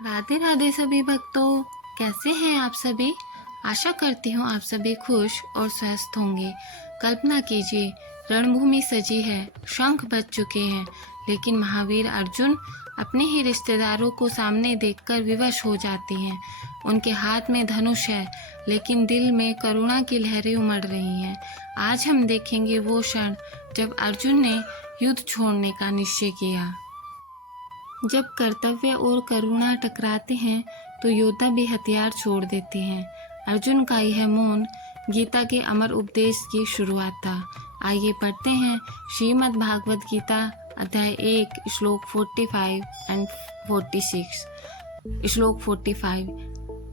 राधे राधे सभी भक्तों, कैसे हैं आप सभी। आशा करती हूँ आप सभी खुश और स्वस्थ होंगे। कल्पना कीजिए, रणभूमि सजी है, शंख बज चुके हैं, लेकिन महावीर अर्जुन अपने ही रिश्तेदारों को सामने देखकर विवश हो जाते हैं। उनके हाथ में धनुष है, लेकिन दिल में करुणा की लहरें उमड़ रही हैं। आज हम देखेंगे वो क्षण जब अर्जुन ने युद्ध छोड़ने का निश्चय किया। जब कर्तव्य और करुणा टकराते हैं तो योद्धा भी हथियार छोड़ देते हैं। अर्जुन का यह मौन गीता के अमर उपदेश की शुरुआत था। आइए पढ़ते हैं श्रीमद् भागवत गीता अध्याय 1 श्लोक 45 एंड 46। श्लोक 45।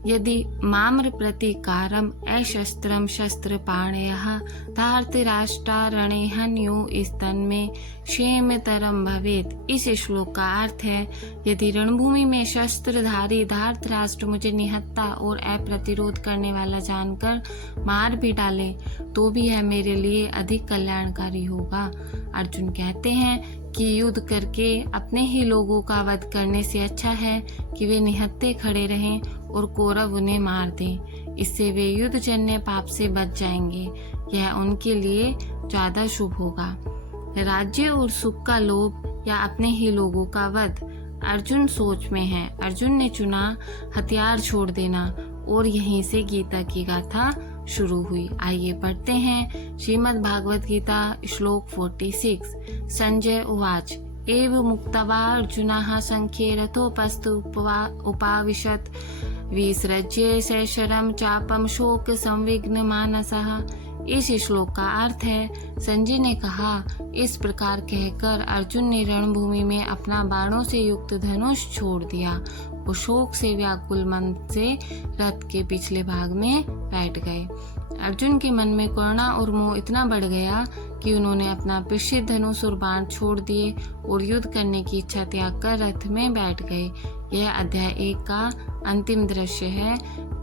यदि माम्र प्रतिकारम अशस्त्रम शस्त्रपाणयः धार्तराष्ट्रारणे हन्यो स्तन्मे क्षेमतरम भवेत्। इस श्लोक का अर्थ है, यदि रणभूमि में शस्त्रधारी धार्तराष्ट्र मुझे निहत्था और अप्रतिरोध करने वाला जानकर मार भी डाले तो भी यह मेरे लिए अधिक कल्याणकारी होगा। अर्जुन कहते हैं कि युद्ध करके अपने ही लोगों का वध करने से अच्छा है कि वे निहत्थे खड़े रहें और कौरव उन्हें मार दें। इससे वे युद्धजन्य पाप से बच जाएंगे। यह उनके लिए ज़्यादा शुभ होगा। राज्य और सुख का लोभ या अपने ही लोगों का वध। अर्जुन सोच में है। अर्जुन ने चुना हथियार छोड़ देना और यहीं से गीता की गाथा शुरू हुई। आइए पढ़ते हैं श्रीमद् भागवत गीता श्लोक 46। संजय उवाच एव मुक्त्वा अर्जुनः संख्ये रथोपस्थ उपाविशत् विसृज्य शैशरं चापम शोक संविघ्न मानसः। इस श्लोक का अर्थ है, संजय ने कहा, इस प्रकार कहकर अर्जुन ने रणभूमि में अपना बाणों से युक्त धनुष छोड़ दिया। वो शोक से व्याकुल मन से रथ के पिछले भाग में बैठ गए। अर्जुन के मन में करुणा और मोह इतना बढ़ गया कि उन्होंने अपना प्रसिद्ध धनुष और बाण छोड़ दिए और युद्ध करने की इच्छा त्याग कर रथ में बैठ गए। यह अध्याय 1 का अंतिम दृश्य है।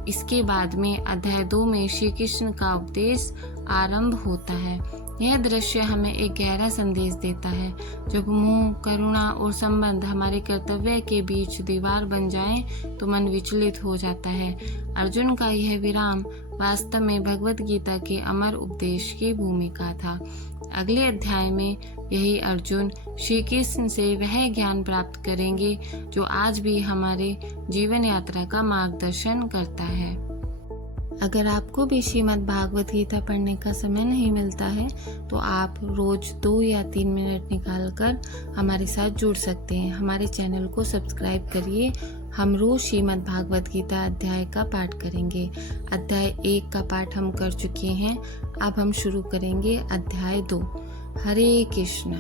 इसके बाद में अध्याय 2 में श्री कृष्ण का उपदेश आरंभ होता है। यह दृश्य हमें एक गहरा संदेश देता है। जब मोह, करुणा और संबंध हमारे कर्तव्य के बीच दीवार बन जाएं, तो मन विचलित हो जाता है। अर्जुन का यह विराम वास्तव में भगवत गीता के अमर उपदेश की भूमिका था। अगले अध्याय में यही अर्जुन श्री कृष्ण से वह ज्ञान प्राप्त करेंगे जो आज भी हमारे जीवन यात्रा का मार्गदर्शन करता है। अगर आपको भी श्रीमद् भागवत गीता पढ़ने का समय नहीं मिलता है तो आप रोज 2 या 3 मिनट निकालकर हमारे साथ जुड़ सकते हैं। हमारे चैनल को सब्सक्राइब करिए। हम रोज श्रीमद् भागवत गीता अध्याय का पाठ करेंगे। अध्याय 1 का पाठ हम कर चुके हैं। अब हम शुरू करेंगे अध्याय 2। हरे कृष्णा।